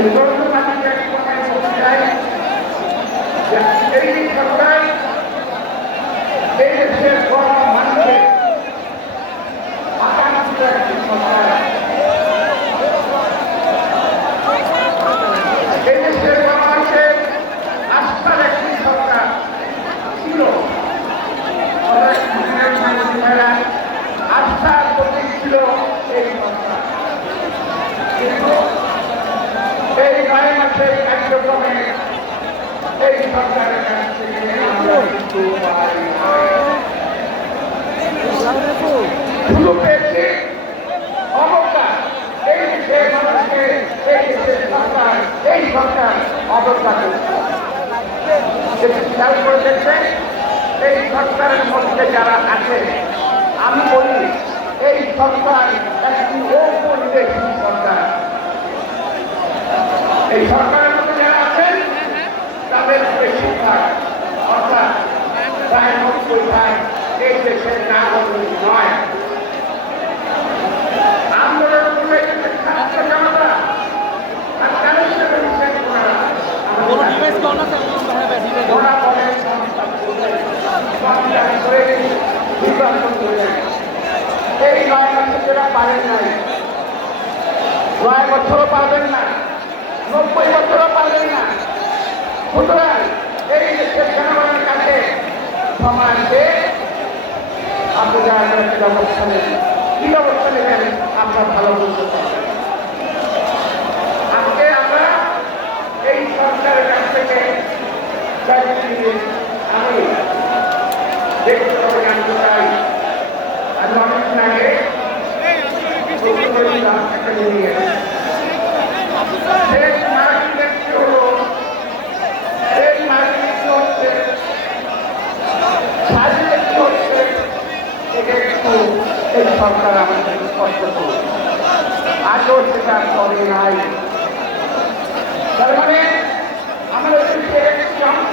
এই জনগণকে এক কথায় বলতে চাই যে এই সরকার এই দেশের বড় মানুষের আকাঙ্ক্ষিত একটি সরকার, এই দেশের বড় মানুষের আস্থার একটি সরকার ছিল। আস্থার প্রতীক ছিল এই সরকার, কিন্তু এই 9 মাসের কার্যক্রমে এই সরকারের কাছ থেকে আমরা কিন্তু শুরু পেয়েছি অবজ্ঞা। এই দেশের মানুষকে এই দেশের সরকার, এই সরকার অবজ্ঞা করছে। খেয়াল করে দেখবেন এই সরকারের মধ্যে যারা আছে, আমি বলি এই সরকার একটি ঔপনিবেশিক সরকার। এই সরকারের মধ্যে যারা আছেন তাদের বেশিরভাগ অর্থাৎ প্রায় 90% এই দেশের নাগরিক নয়। আন্দোলন করলে ছাত্র জনতা আর তাদের সাথে বিশ্বাস করা ওরা বলে এই 9 মাসেরা পারেন নাই, 9 বছরও পারবেন না, 90 বছরও পারবেন না। সুতরাং এই দেশের জনগণের কাছে সমাজে আপনারা ব্যবস্থা নেবেন, কি ব্যবস্থা নেবেন আমরা ভালো বলতে পারি। আজকে আমরা এই সরকারের কাছ থেকে আমি ব্যক্তিগত জানতে চাই। আমি অনেকদিন আগে একটা নিয়ে শেষ নাগরিক ব্যক্তি হল, শেষ নাগরিক হচ্ছে স্বাধীন ব্যক্তি হচ্ছে, এটা একটু এই সরকার আমাদের স্পষ্ট করবে। আজও সেটা করে নাই। তার মানে আমাদের দেশের একটি অংশ